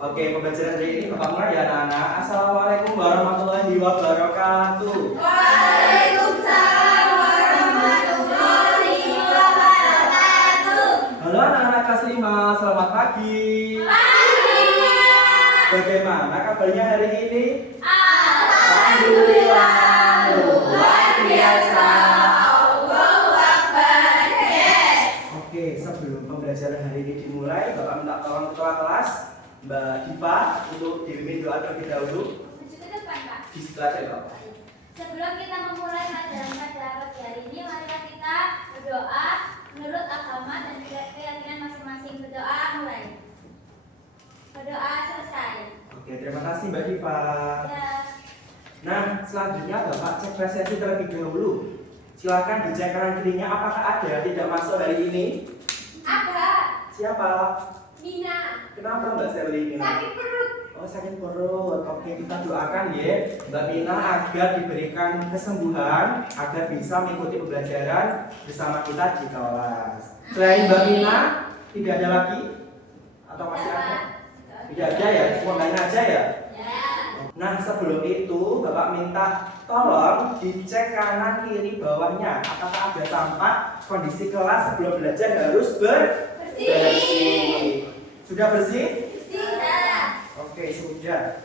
Oke, pembelajaran hari ini Bapak mulai ya anak-anak. Assalamualaikum warahmatullahi wabarakatuh. Waalaikumsalam warahmatullahi wabarakatuh. Halo anak-anak kelas 5, selamat pagi. Pagi. Bagaimana kabarnya hari ini? Alhamdulillah, luar biasa. Allahu Akbar. Yes. Oke, sebelum pembelajaran hari ini dimulai, Bapak minta tolong ketua kelas Mbak Diva untuk dipimpin doa terlebih dahulu. Maju ke depan, Pak. Di sebelah saya Bapak. Sebelum kita memulai pelajaran pada pagi hari ini, marilah kita berdoa menurut agama dan keyakinan masing-masing. Berdoa mulai. Berdoa selesai. Oke, terima kasih Mbak Diva. Ya. Nah, selanjutnya Bapak cek presentasi terlebih dahulu. Silakan dicek kanan kirinya apakah ada yang tidak masuk hari ini. Ada. Siapa? Nina. Kenapa Mbak Sherly? Sakit perut. Oh, sakit perut. Oke, kita doakan ya Mbak Mina agar diberikan kesembuhan, agar bisa mengikuti pembelajaran bersama kita di kelas. Selain Mbak Mina, tidak ada lagi? Atau masih ada? Tidak ada ya, cuma main aja ya? Ya. Nah, sebelum itu Bapak minta tolong dicek kanan kiri bawahnya. Apakah ada sampah? Kondisi kelas sebelum belajar harus bersih. Sudah bersih? Sudah. Oke, sudah.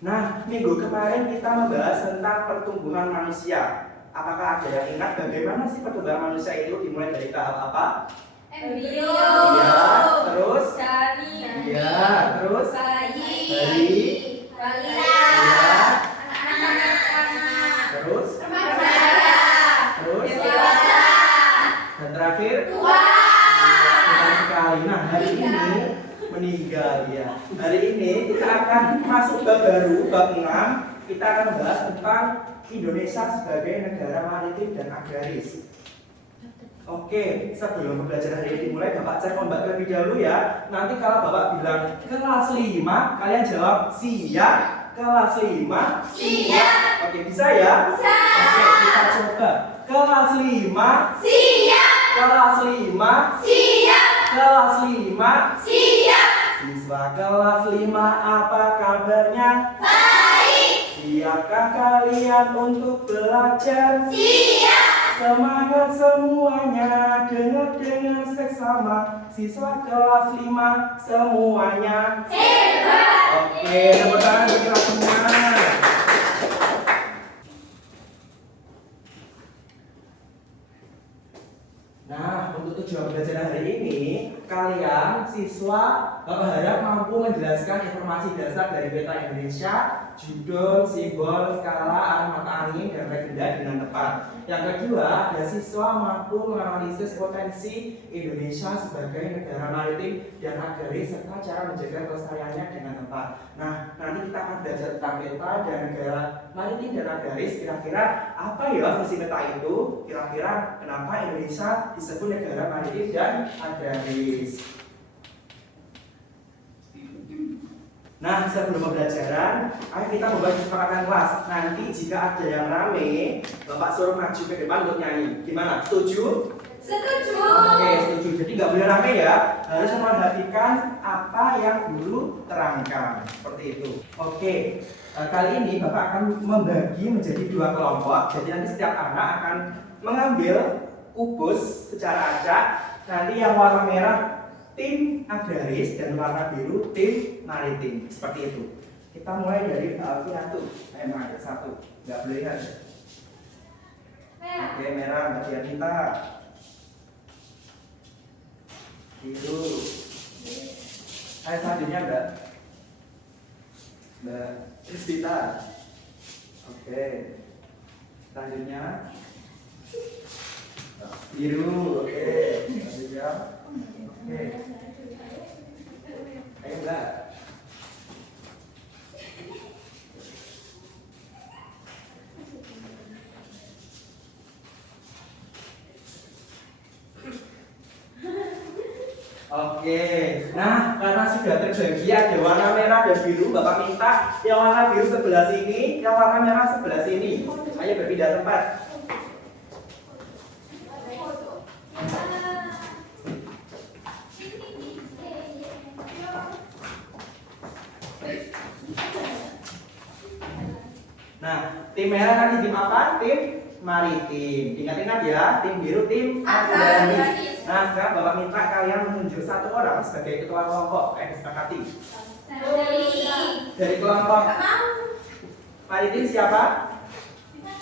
Nah, minggu kemarin kita membahas tentang pertumbuhan manusia. Apakah ada yang ingat bagaimana sih pertumbuhan manusia itu dimulai dari tahap apa? Embrio. Iya, terus? Janin. Iya, terus? Bayi. Bayi. Balita. Iya, Anak-anak. terus? Remaja. Terus? Dewasa. Dan terakhir? Tua. Benar sekali. Nah, hari ini meninggal ya. Hari ini kita akan masuk bab baru, bab 6. Kita akan membahas tentang Indonesia sebagai negara maritim dan agraris. Oke, sebelum pembelajaran hari ini dimulai, Bapak cek ombak terlebih dahulu ya. Nanti kalau Bapak bilang kelas 5, kalian jawab siap. Kelas 5 Siap. Oke, bisa ya? Bisa. Oke, kita coba. Kelas 5 Siap. Kelas 5 Siap. Kelas 5 Siap. Siswa kelas 5, apa kabarnya? Baik. Siapkah kalian untuk belajar? Siap. Semangat semuanya, dengar seksama. Siswa kelas 5 semuanya Hebat. oke, tepuk tangan bagi kita semua. Nah, untuk tujuan pembelajaran hari ini, kalian siswa Bapak harap mampu menjelaskan informasi dasar dari peta Indonesia, judul, simbol, skala, arah mata angin, dan legenda dengan tepat. Yang kedua, ada siswa mampu menganalisis potensi Indonesia sebagai negara maritim dan agraris serta cara menjaga kelestariannya dengan tepat. Nah, nanti kita akan belajar tentang peta dan negara maritim dan agraris. Kira-kira apa ya fungsi peta itu? Kira-kira kenapa Indonesia disebut negara maritim dan agraris? Nah, sebelum pembelajaran, ayo kita membuat kesepakatan kelas. Nanti jika ada yang rame, Bapak suruh maju ke depan untuk nyanyi. Gimana? Setuju? Setuju. Oke, setuju. Jadi nggak boleh rame ya. Harus memperhatikan apa yang guru terangkan. Seperti itu. Oke, kali ini Bapak akan membagi menjadi 2 kelompok. Jadi nanti setiap anak akan mengambil kubus secara acak. Nanti yang warna merah tim agraris dan warna biru tim maritim, seperti itu. Kita mulai dari piatu. Emang ada 1, nggak boleh ada. Merah. Oke, merah bagian kita. Biru. Selanjutnya Mbak Kristina. Oke. Selanjutnya biru. Oke. Selanjutnya. Oke. Ayo Mbak. Oke. Nah, karena sudah terbagi ada warna merah dan biru, Bapak minta yang warna biru sebelah sini, yang warna merah sebelah sini. Ayo berpindah tempat. Tim merah tadi tim apa? Tim maritim. Ingat-ingat ya, tim biru tim agraris. Nah, sekarang Bapak minta kalian menunjuk satu orang sebagai ketua kelompok. Disepakati. Dari kelompok maritim siapa?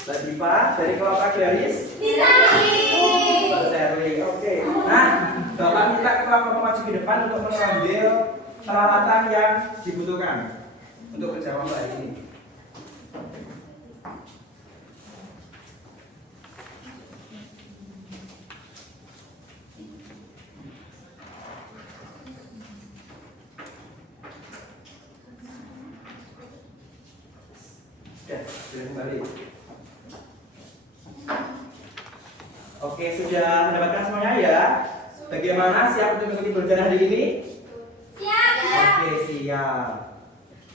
Mbak Diva. Dari kelompok agraris? Mbak Sherly. Oke. Nah, Bapak minta ketua kelompok maju ke depan untuk mengambil peralatan yang dibutuhkan untuk kerja kelompok hari ini. Sudah kembali. Oke, sudah mendapatkan semuanya ya? Bagaimana, siap untuk mengikuti pelajaran hari ini? Siap. Oke, siap.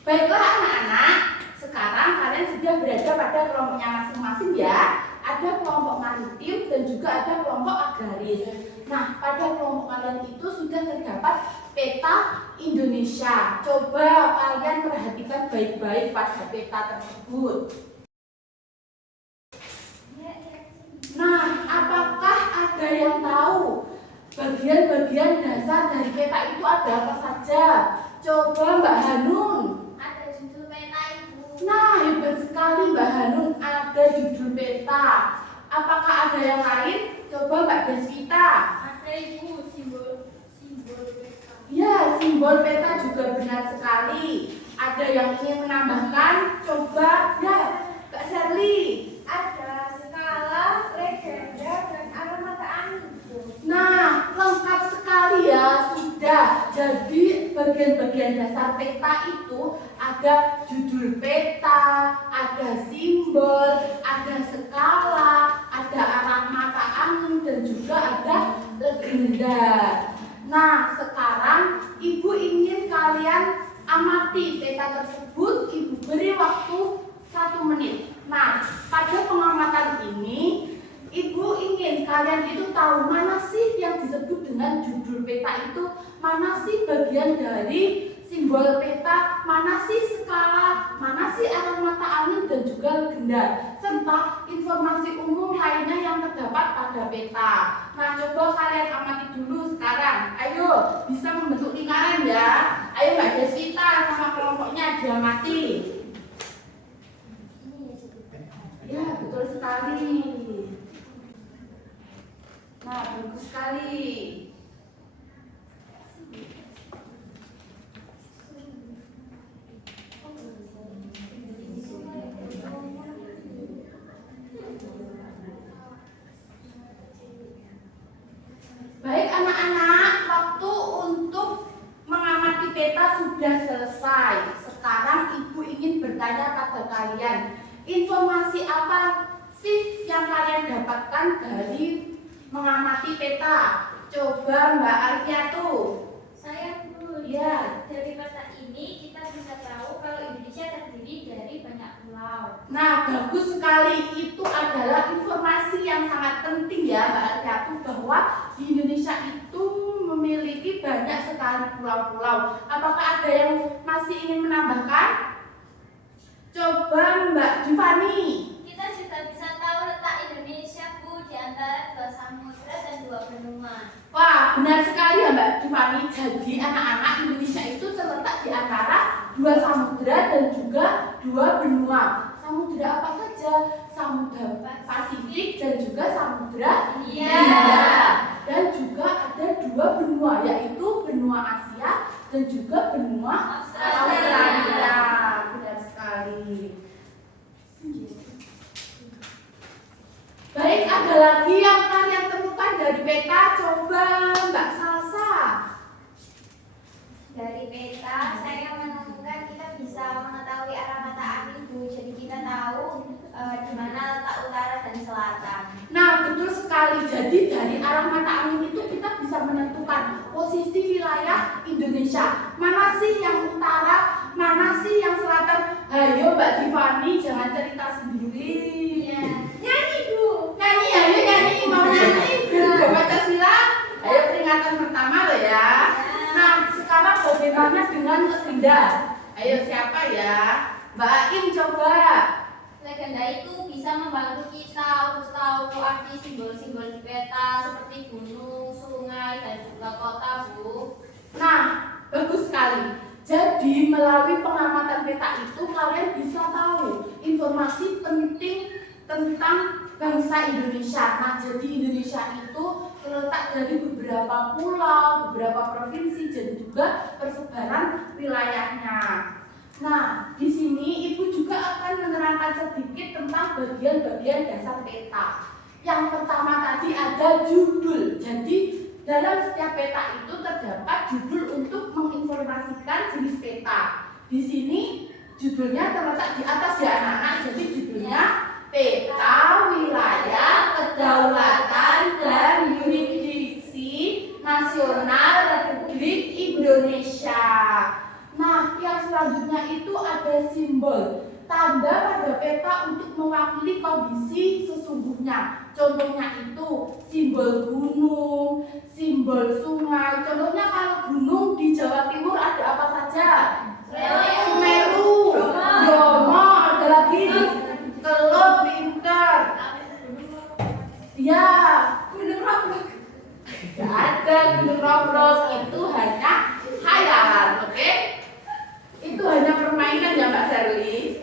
Baiklah anak-anak, sekarang kalian sudah berada pada kelompoknya masing-masing ya. Ada kelompok maritim dan juga ada kelompok agraris. Nah, pada kelompok kalian itu sudah terdapat peta Indonesia. Coba kalian perhatikan baik-baik pada peta tersebut. Nah, apakah ada yang tahu bagian-bagian dasar dari peta itu ada apa saja? Coba Mbak Hanun. Ada judul peta Ibu. Nah, hebat sekali Mbak Hanun, ada judul peta. Apakah ada yang lain? Coba Mbak Desvita. Ada Ibu, simbol peta. Ya, simbol peta juga benar sekali. Ada yang ingin menambahkan? Coba ya, Kak Sherly. Ada skala, legenda, dan arah mata angin. Nah, lengkap sekali ya, sudah. Jadi bagian-bagian dasar peta itu ada judul peta, ada simbol, ada skala, ada arah mata angin, dan juga ada legenda. Nah, sekarang Ibu ingin kalian amati peta tersebut. Ibu beri waktu 1 menit. Nah, pada pengamatan ini Ibu ingin kalian itu tahu mana sih yang disebut dengan judul peta itu, mana sih bagian dari simbol peta, mana sih skala, mana sih arah mata angin dan juga legenda, serta informasi umum lainnya yang terdapat pada peta. Nah, coba kalian amati dulu sekarang. Ayo, bisa membentuk lingkaran ya. Ayo Mbak Desvita sama kelompoknya diamati. Ya, betul sekali. Nah, bagus sekali. Baik anak-anak, waktu untuk mengamati peta sudah selesai. Sekarang Ibu ingin bertanya pada kalian, informasi apa sih yang kalian dapatkan dari mengamati peta? Coba Mbak Alfiatu. Saya Bu, Ya. dari peta ini kita bisa tahu kalau Indonesia terdiri dari banyak pulau. Nah, bagus sekali. Itu adalah informasi yang sangat penting ya Mbak Alfiatu, bahwa di Indonesia itu memiliki banyak sekali pulau-pulau. Apakah ada yang masih ingin menambahkan? Coba Mbak Divani. Kita juga bisa tahu letak Indonesia Bu di antara 2 samudra dan 2 benua. Wah, benar sekali ya Mbak Divani. Jadi anak-anak, Indonesia itu terletak di antara 2 samudra dan juga 2 benua. Samudra apa saja? Samudra Pasifik dan juga Samudra Hindia. Dan juga ada 2 benua, yaitu benua Asia dan juga benua Australia. Benar sekali. Baik, ada lagi yang kalian temukan dari peta? Coba Mbak Salsa. Dari peta saya menemukan kita bisa mengetahui arah mata angin Bu. Jadi kita tahu di mana letak utara dan selatan. Nah, betul sekali. Jadi dari arah mata angin itu kita bisa menentukan posisi wilayah Indonesia. Mana sih yang utara, mana sih yang selatan? Ayo Mbak Divani, jangan cerita sendiri. Ya. Nyanyi Bu. Nyanyi, ayo nyanyi. Mau nyanyi? Udah Pancasila. Ayo peringatan pertama loh ya. Nah, sekarang bagaimana dengan legenda? Ayo siapa ya? Mbak Ain coba. legenda itu bisa membantu kita untuk tahu arti simbol-simbol di peta seperti gunung, sungai, dan juga kota, Bu. Nah, bagus sekali. Jadi melalui pengamatan peta itu kalian bisa tahu informasi penting tentang bangsa Indonesia. Nah, jadi Indonesia itu terletak dari beberapa pulau, beberapa provinsi, dan juga persebaran wilayahnya. Nah, di sini Ibu juga akan menerangkan sedikit tentang bagian-bagian dasar peta. Yang pertama tadi ada judul. Jadi dalam setiap peta itu terdapat judul untuk menginformasikan jenis peta. Di sini judulnya terletak di atas ya anak-anak. Jadi judulnya Peta Wilayah Kedaulatan dan Yurisdiksi Nasional Republik Indonesia. Nah, yang selanjutnya itu ada simbol. Tanda pada peta untuk mewakili kondisi sesungguhnya. Contohnya itu simbol gunung, simbol sungai. Contohnya kalau gunung di Jawa Timur ada apa saja? Semeru, Bromo, ada lagi Keluh, Pinter. Ya, Gunung Robrok. Tidak ada Gunung Robrok, itu hanya khayal, oke? Itu hanya permainan ya Mbak Sherly.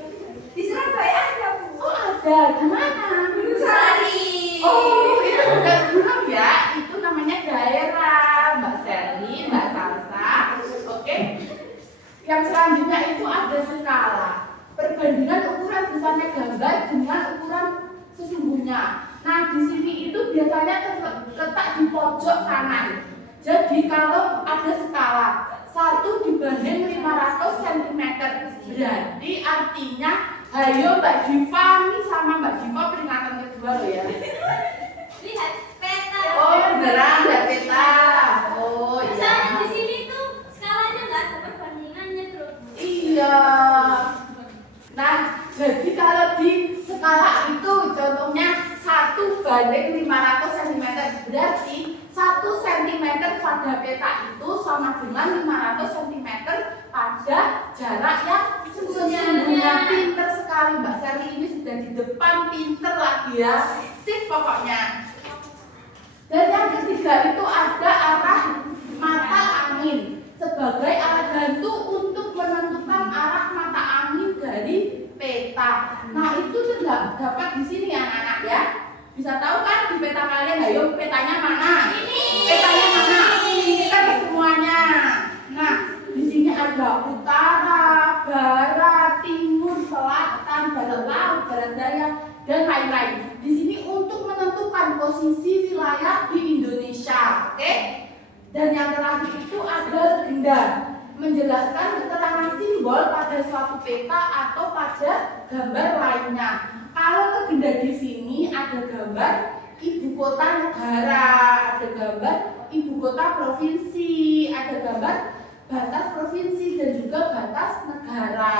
Di Surabaya ada, Bu. Oh ada, di mana? Gunung Sari. Oh itu bukan gunung ya, itu namanya daerah Mbak Sherly, Mbak Salsa. Oke. Yang selanjutnya itu ada skala. Perbandingan ukuran besarnya gambar dengan ukuran sesungguhnya. Nah di sini itu biasanya terletak di pojok kanan. Jadi kalau ada skala 1 dibanding 500 cm, berarti artinya ayo Mbak Diva nih sama Mbak Diva peringatan kedua loh ya. Lihat peta. Oh beneran lihat peta. Oh Misalnya di iya. sini tuh skalanya nggak ada perbandingannya, Bro. Iya. Nah jadi kalau di skala itu contohnya 1 banding 500 cm, berarti 1 cm pada peta itu sama dengan 500 cm pada jarak yang sesungguhnya. Pinter sekali Mbak Sherly, ini sudah di depan, pinter lagi ya, sip pokoknya. Dan yang ketiga itu ada arah mata angin sebagai alat bantu untuk menentukan arah mata angin dari peta. Nah itu terdapat di sini ya anak-anak ya. Bisa tahu kan di peta kalian? Ayo petanya mana? Ini. Petanya mana? Kita ke semuanya. Nah, di sini ada utara, barat, timur, selatan, barat laut, barat daya, dan lain-lain. Di sini untuk menentukan posisi wilayah di Indonesia, oke? Dan yang terakhir itu ada legenda, menjelaskan keterangan simbol pada suatu peta atau pada gambar lainnya. Kalau legenda di sini ada gambar ibu kota negara, ada gambar ibu kota provinsi, ada gambar batas provinsi dan juga batas negara.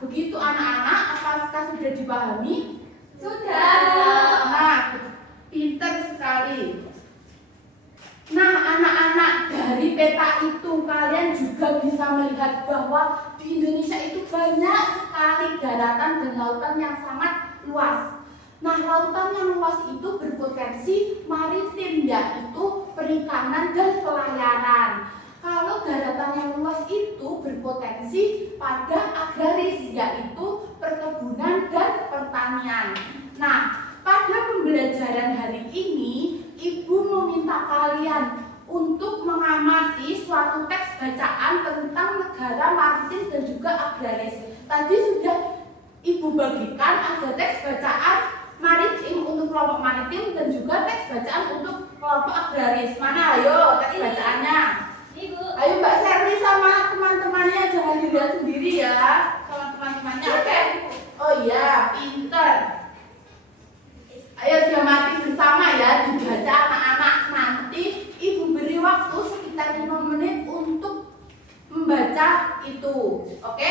Begitu anak-anak, apakah sudah dipahami? Sudah. Nah, pinter sekali. Nah, anak-anak, dari peta itu kalian juga bisa melihat bahwa di Indonesia itu banyak sekali daratan dan lautan yang sangat luas. Nah, lautan yang luas itu berpotensi maritim, yaitu perikanan dan pelayaran. Kalau daratan yang luas itu berpotensi pada agraris, yaitu perkebunan dan pertanian. Nah, pada pembelajaran hari ini, Ibu meminta kalian untuk mengamati suatu teks bacaan tentang negara maritim dan juga agraris. Tadi sudah Ibu bagikan ada teks bacaan maritim untuk kelompok maritim dan juga teks bacaan untuk kelompok agraris. Mana ayo teks bacaannya? Ibu. Ayo Mbak Sherly sama teman-temannya, jangan dilihat sendiri ya, sama teman-temannya. Oke. Oh iya, pinter. Ayo diamati bersama ya, dibaca anak-anak. Nanti Ibu beri waktu sekitar 5 menit untuk membaca itu. Oke?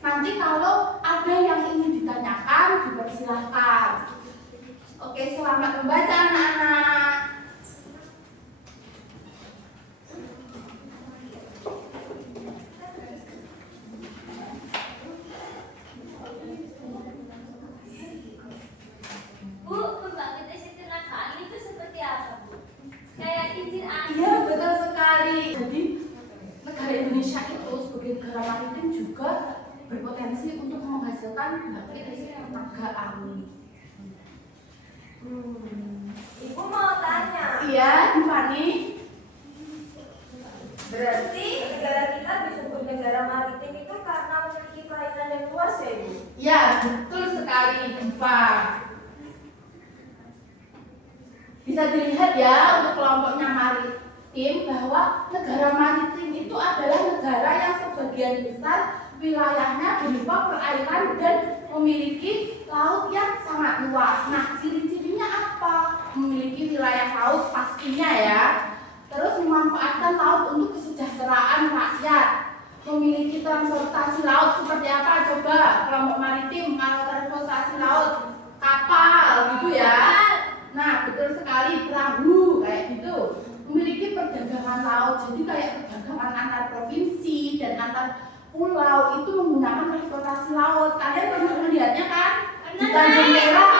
Nanti kalau ada yang ingin ditanyakan, dipersilahkan. Oke, selamat membaca anak-anak. cincin angin. Iya, betul sekali. Jadi negara Indonesia itu sebagai negara maritim juga berpotensi untuk menghasilkan pembangkit listrik tenaga angin. Ibu mau tanya, Iya, Tiffany. berarti negara kita disebut negara maritim itu karena memiliki perairan yang luas ya Ibu? Ya, betul sekali, Diva. Bisa dilihat ya untuk kelompoknya maritim bahwa negara maritim itu adalah negara yang sebagian besar wilayahnya berupa perairan dan memiliki laut yang sangat luas. Nah, ciri-cirinya apa? Memiliki wilayah laut pastinya ya. Terus memanfaatkan laut untuk kesejahteraan rakyat. Memiliki transportasi laut seperti apa? Coba kelompok maritim kalau transportasi laut kapal gitu ya. Nah, betul sekali, perahu kayak gitu. Memiliki perdagangan laut, jadi kayak perdagangan antar provinsi dan antar pulau itu menggunakan transportasi laut. Kalian pernah melihatnya kan? Di Tanjung Perak.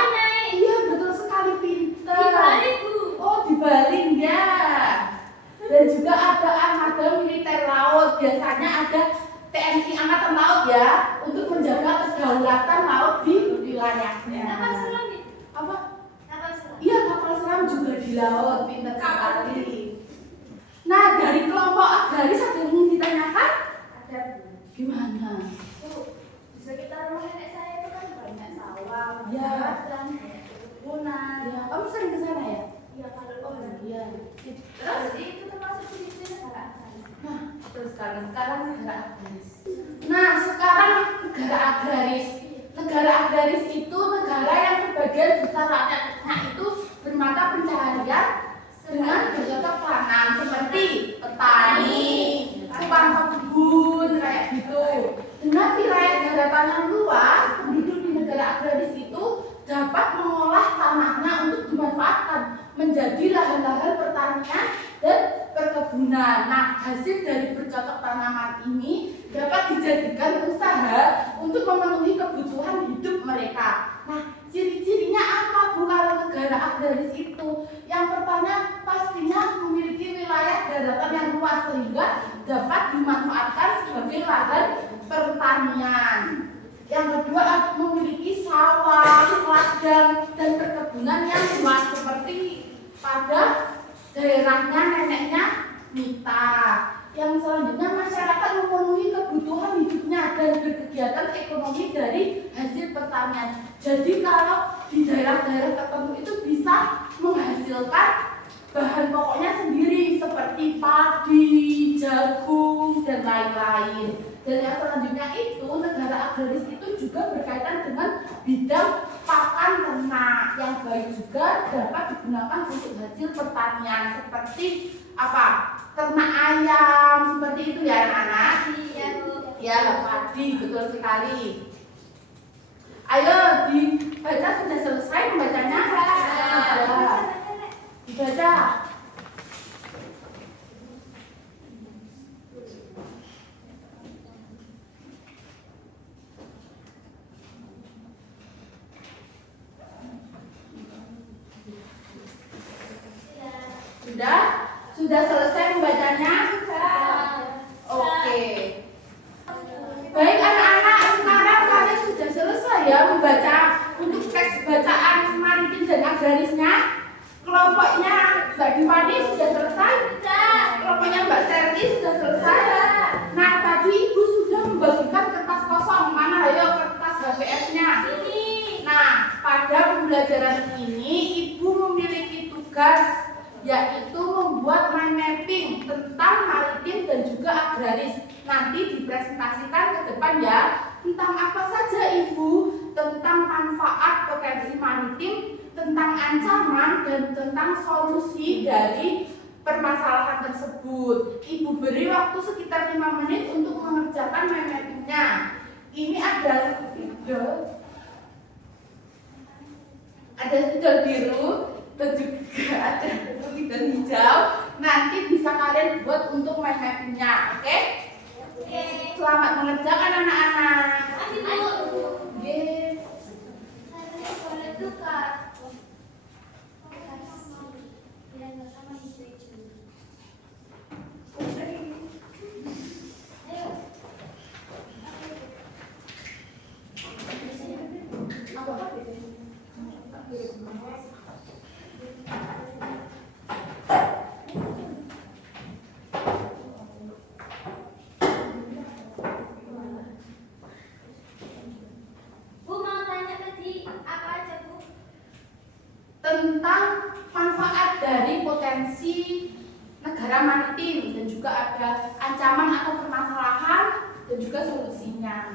Iya, betul sekali, pinter. Di Bali, Bu. Oh, di Bali ya. Dan juga ada armada militer laut. Biasanya ada TNI Angkatan Laut ya untuk menjaga kedaulatan laut di wilayahnya. Kapal selam itu. Apa? Kapal selam. Iya, kapal selam juga di laut, pintar sekali. Nah, dari kelompok agraris ada yang ingin ditanyakan? Ada Bu. Gimana? Bu, di sekitar rumah nenek saya itu kan banyak sawah, Ya. dan perkebunan. Ya, kamu sering ke sana ya? Iya, kalau Iya. terus jadi itu termasuk di negara agraris. Nah, betul sekali. Sekarang negara agraris. Nah, sekarang negara agraris. Negara agraris itu negara yang sebagian besar rakyatnya itu bermata pencaharian dengan bercocok tanam seperti petani, tukang kebun kayak gitu. Dengan wilayah daratan yang luas, penduduk di negara agraris itu dapat mengolah tanahnya untuk dimanfaatkan menjadi lahan-lahan pertanian dan perkebunan. Nah, hasil dari bercocok tanaman ini dapat dijadikan usaha untuk memenuhi kebutuhan hidup mereka. Nah, ciri-cirinya apa Bu kalau negara agraris itu? Yang pertama pastinya memiliki wilayah daratan yang luas sehingga dapat dimanfaatkan sebagai lahan pertanian. Yang kedua memiliki sawah, ladang, dan perkebunan yang luas seperti pada daerahnya neneknya Mita. Yang selanjutnya masyarakat memenuhi kebutuhan hidupnya dan berkegiatan ekonomi dari hasil pertanian. Jadi kalau di daerah-daerah tertentu itu bisa menghasilkan bahan pokoknya sendiri seperti padi, jagung, dan lain-lain. Dan yang selanjutnya itu negara agraris itu juga berkaitan dengan bidang pakan ternak yang baik juga dapat digunakan untuk hasil pertanian seperti apa? Ternak ayam seperti itu ya anak-anak. Iya, Bu. Ya, padi betul sekali. Ayo dibaca, sudah selesai membacanya? Sudah. Dibaca. Sudah? Sudah selesai membacanya? Oke. Baik anak-anak, sekarang kalian sudah selesai ya membaca untuk teks bacaan maritim dan agrarisnya. Kelompoknya Mbak Divani sudah selesai? Kelompoknya Mbak Serti sudah selesai? Nah, tadi Ibu sudah membagikan kertas kosong. Mana ayo kertas HPS-nya? Nah, pada pembelajaran ini Ibu memiliki tugas yaitu membuat mind mapping tentang maritim dan juga agraris. Nanti dipresentasikan ke depan ya. Tentang apa saja Ibu? Tentang manfaat potensi maritim, tentang ancaman, dan tentang solusi dari permasalahan tersebut. Ibu beri waktu sekitar 5 menit untuk mengerjakan mind mappingnya. Ini ada spidol biru dan juga ada spidol hijau. Nanti bisa kalian buat untuk mind mappingnya, oke? Oke. Selamat mengerjakan anak-anak. Masih, Bu. Oke. Saya boleh tukar. Biar nggak sama hijau-hijau. negara maritim dan juga ada ancaman atau permasalahan dan juga solusinya.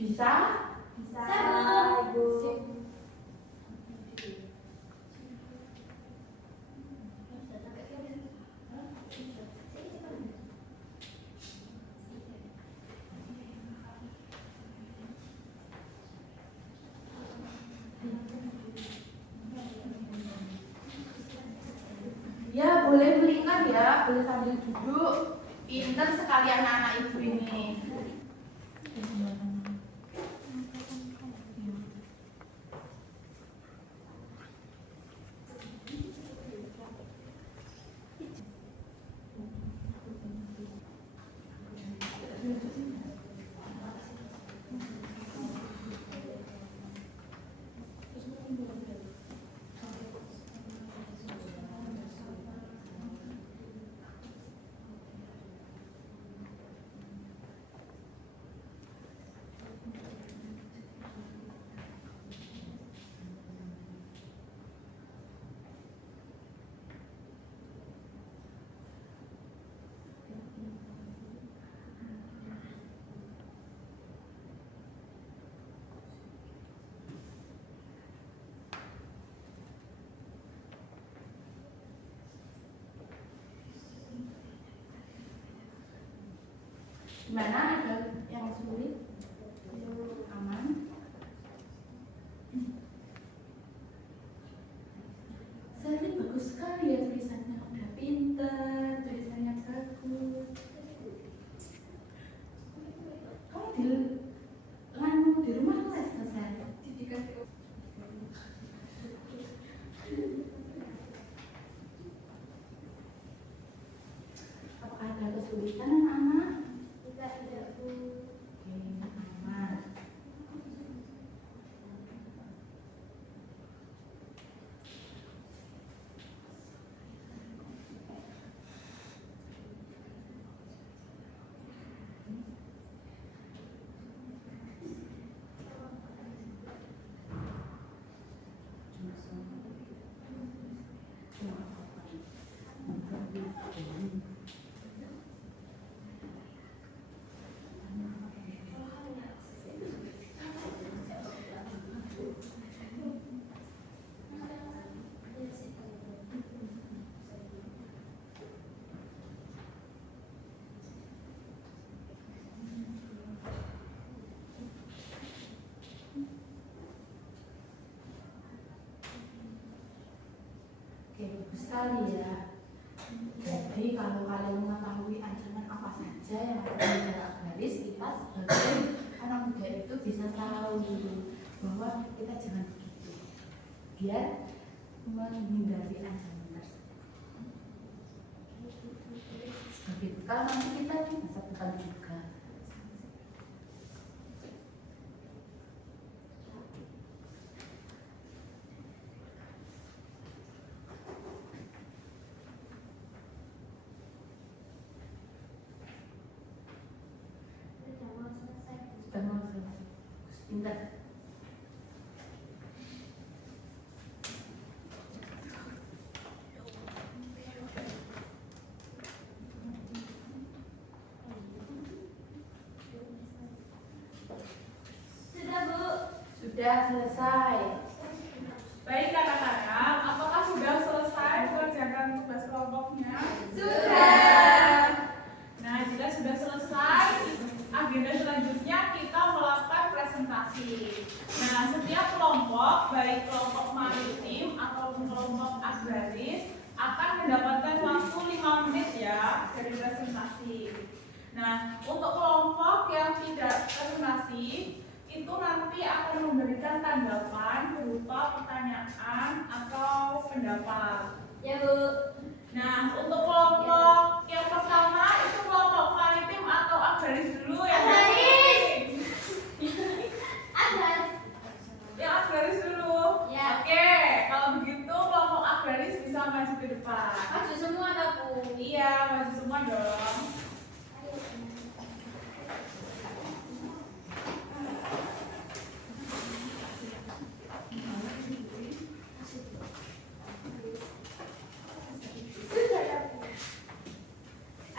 Bisa? Bisa, Bu. Ibu. Ya, boleh melingkar ya, boleh sambil duduk. Pinter sekali anak-anak ibu ini. Gimana? Ada yang sulit? Aman? Sally bagus sekali ya tulisannya, udah pinter, tulisannya bagus. Kamu di rumah les Sally? Apakah ada kesulitan anak-anak? Tidak, Bu. Oke, aman. Oke, bagus sekali ya. Jadi kalau kalian mengetahui ancaman apa saja yang ada di dalam garis, kita sebagai anak muda itu bisa tahu bahwa kita jangan begitu, biar menghindari ancaman tersebut. Sebagai bekal nanti kita di masa depan juga. Sudah mau selesai. Pintar. Sudah, Bu. Sudah selesai. Baik kakak-kakak, apakah sudah selesai mengerjakan tugas kelompoknya? Sudah. Nah, jika sudah selesai, agenda selanjutnya kita melakukan presentasi. Nah, setiap kelompok, baik kelompok kelompok maritim atau kelompok agraris akan mendapatkan waktu 5 menit ya dari presentasi. Nah, untuk kelompok yang tidak presentasi itu nanti akan memberikan tanggapan berupa pertanyaan atau pendapat. Ya Bu. Nah, untuk kelompok yang pertama itu kelompok maritim atau agraris dulu ya. Agraris. Agraris. Yang agraris dulu. Ya. Oke, kalau begitu kelompok agraris bisa maju ke depan. Maju semua tak Bu? Iya, maju semua dong.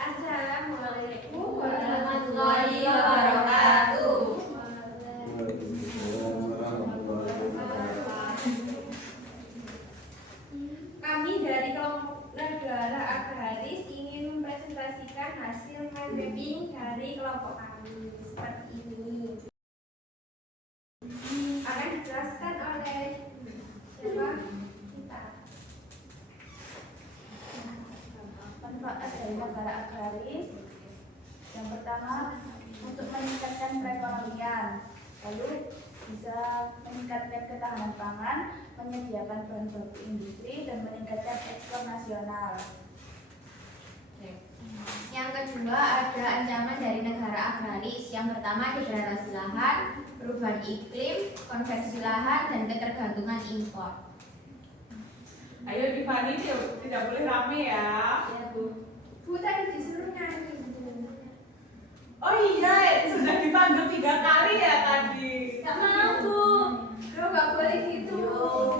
Assalamualaikum warahmatullahi wabarakatuh. Kami dari kelompok negara agraris ingin mempresentasikan hasil mind mapping dari kelompok kami seperti ini. Akan dijelaskan oleh siapa? Kita. Manfaat dari negara agraris yang pertama untuk meningkatkan perekonomian, lalu bisa meningkatkan ketahanan pangan, menyediakan bahan baku industri, dan meningkatkan ekspor nasional. Yang kedua ada ancaman dari negara agraris. Yang pertama degradasi lahan, perubahan iklim, konversi lahan, dan ketergantungan impor. Ayo Divani, tidak boleh rame ya. Ya Bu. Bu tadi disuruh nyanyi. Oh iya, sudah dipanggil 3 kali ya tadi. Gak mau Bu. Lo nggak boleh gitu.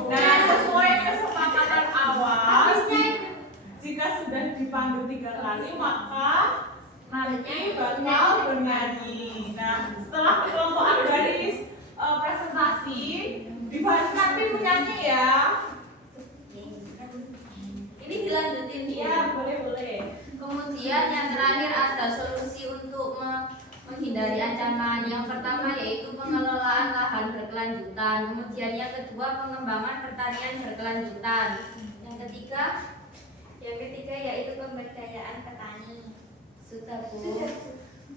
Nah, sesuai kesepakatan awal, Habisnya jika sudah dipanggil 3 kali, maka nanti bakal bernyanyi. Nah, setelah kelompok agraris presentasi, dibahas nanti menyanyi ya. ini dilanjutin Bu. Iya, boleh. Kemudian yang terakhir ada solusi untuk menghindari ancaman. Yang pertama yaitu pengelolaan lahan berkelanjutan. Kemudian yang kedua pengembangan pertanian berkelanjutan. Yang ketiga yaitu pemberdayaan petani. Sudah Bu.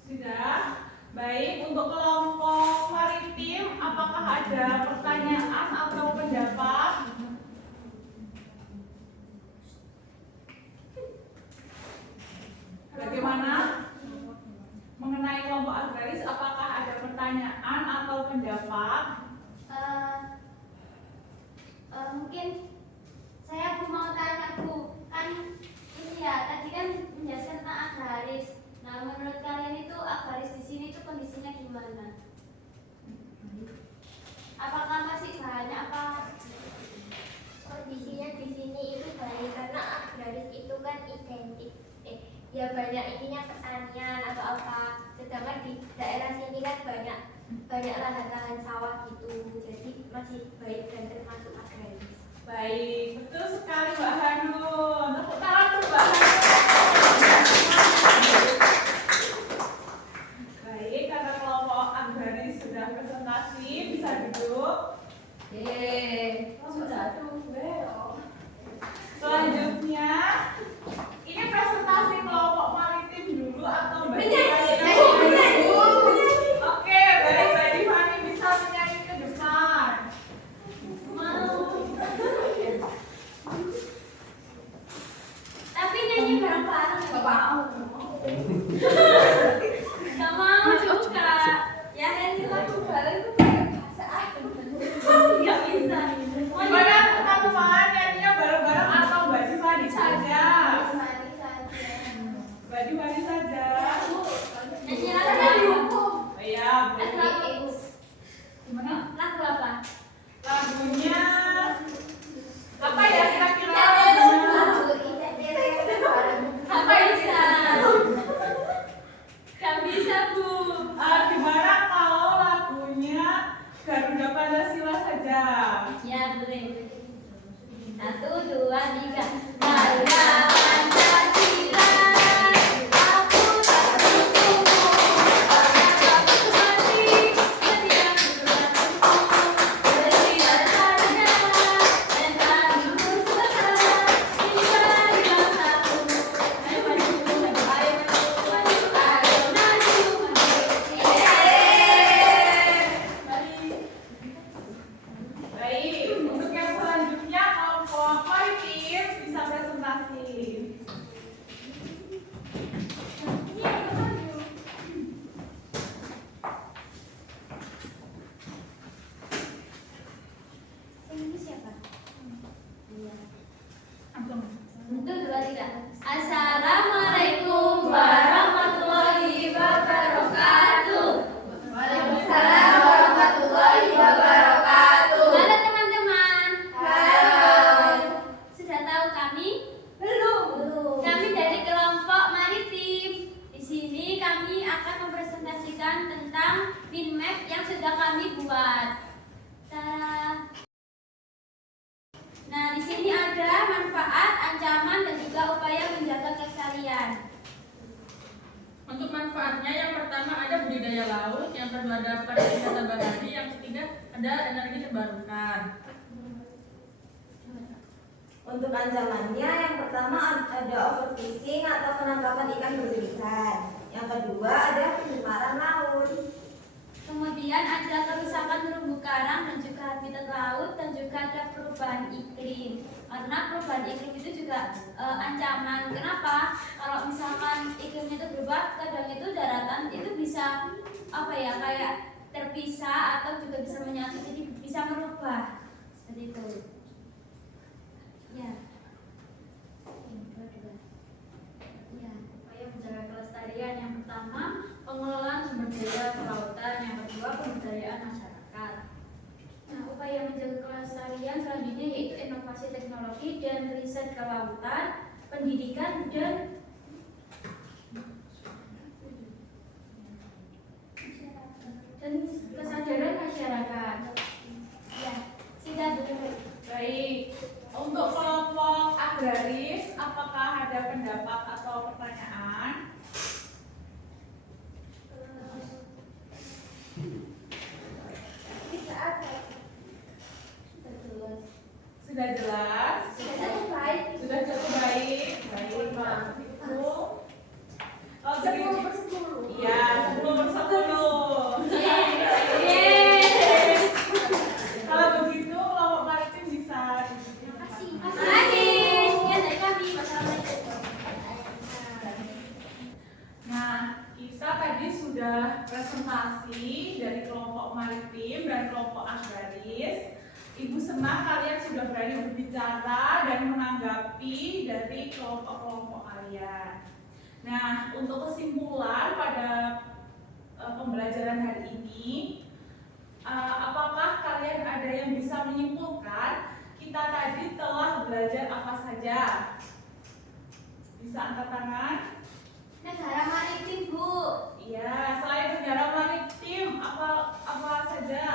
Sudah. Baik, untuk kelompok maritim, apakah ada pertanyaan atau pendapat? Bagaimana? Mengenai kelompok agraris, apakah ada pertanyaan atau pendapat? Mungkin saya mau tanya Bu, kan ini ya tadi kan menjelaskan tentang agraris. Nah menurut kalian itu agraris di sini itu kondisinya gimana? Apakah masih banyak apa? Kondisinya di sini itu baik karena agraris itu kan identik ya banyak ininya pertanian atau apa, sedangkan di daerah sini kan banyak lahan-lahan sawah gitu, jadi masih baik dan termasuk agraris. Baik, betul sekali Mbak Hanun. Tepuk tangan untuk Mbak Hanun. Baik, karena kelompok agraris sudah presentasi, bisa duduk. Sudah. Selanjutnya, ini presentasi kelompok maritim dulu atau Mbak Menyanyi. Divani? Oke, baik Mbak Divani bisa menyanyi ke depan. Mau. ancaman dan juga upaya menjaga kelestarian. Untuk manfaatnya, yang pertama ada budidaya laut, yang kedua ada pariwisata bahari, yang ketiga ada energi terbarukan. Untuk ancamannya, yang pertama ada overfishing atau penangkapan ikan berlebihan. Yang kedua ada pencemaran laut. Kemudian ada kerusakan terumbu karang dan juga habitat laut dan juga ada perubahan iklim. Karena perubahan iklim itu juga ancaman. Kenapa? Kalau misalkan iklimnya itu berubah, kadang itu daratan itu bisa kayak terpisah atau juga bisa menyatu, jadi bisa merubah seperti itu. Ya. Ya, upaya menjaga kelestarian yang pertama pengelolaan sumber daya kelautan, yang kedua pemberdayaan masyarakat. Nah, upaya menjaga kelestarian selanjutnya yaitu inovasi teknologi dan riset kelautan, pendidikan dan kesadaran masyarakat. Ya, sudah dulu. Baik, untuk kelompok agraris, apakah ada pendapat atau pertanyaan? Tidak ada. Sudah jelas? Sudah baik. Sudah cukup baik? Baik, Pak. Ibu. Oh, 10/10. Iya, 10/10. Kalau begitu, kelompok maritim bisa. Makasih. Sekian dari kami. Wassalamualaikum. Nah, kita tadi sudah presentasi dari kelompok maritim dan kelompok agraris. Ibu senang kalian sudah berani berbicara dan menanggapi dari kelompok-kelompok kalian. Nah, untuk kesimpulan pada pembelajaran hari ini, apakah kalian ada yang bisa menyimpulkan kita tadi telah belajar apa saja? Bisa angkat tangan? Negara maritim, Bu. Iya, selain negara maritim, apa saja?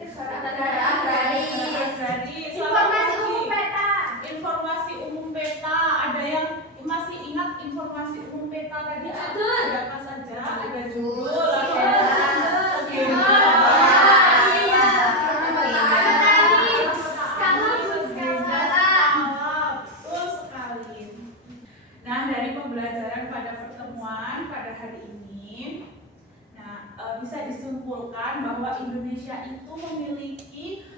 Negara agraris. Agraris. Informasi umum peta. Informasi umum peta. Ada yang masih ingat informasi umum peta tadi? Betul. Ada apa saja? Ada judul, ada betul sekali. Nah, dari pembelajaran pada pertemuan pada hari ini, bisa disimpulkan bahwa Indonesia itu memiliki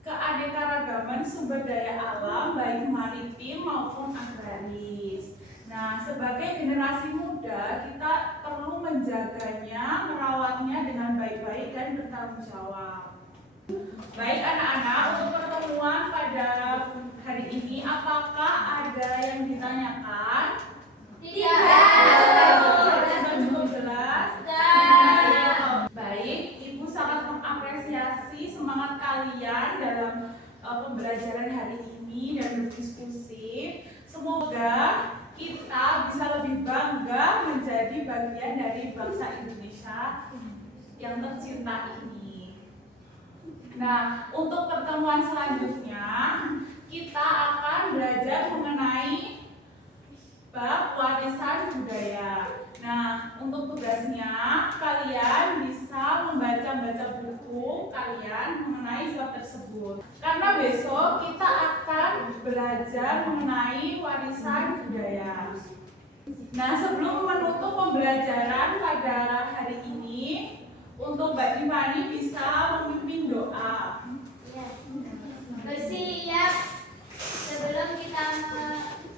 keanekaragaman sumber daya alam baik maritim maupun agraris. Nah, sebagai generasi muda kita perlu menjaganya, merawatnya dengan baik-baik dan bertanggung jawab. Baik anak-anak, untuk pertemuan pada hari ini apakah ada yang ditanyakan? Sudah cukup jelas? Baik, Ibu sangat mengapresiasi semangat kalian dalam pembelajaran hari ini dan berdiskusi. Semoga kita bisa lebih bangga menjadi bagian dari bangsa Indonesia yang tercinta ini. Nah, untuk pertemuan selanjutnya kita akan belajar mengenai bab warisan budaya. Nah, untuk tugasnya kalian bisa membaca-baca buku kalian mengenai bab tersebut. Karena besok kita akan belajar mengenai warisan budaya. Nah, sebelum menutup pembelajaran pada hari ini, untuk Mbak Dimani bisa memimpin doa. Bersiap. Sebelum kita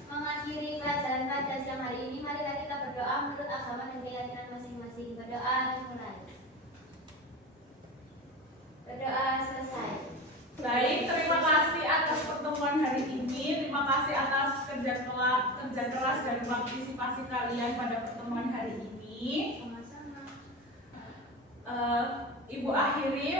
mengakhiri pelajaran pada siang hari ini, marilah kita berdoa menurut agama dan keyakinan masing-masing. Berdoa dimulai. Berdoa selesai. Baik, terima kasih atas pertemuan hari ini. Terima kasih atas kerja keras dan partisipasi kalian pada pertemuan hari ini. Sama-sama. Ibu akhiri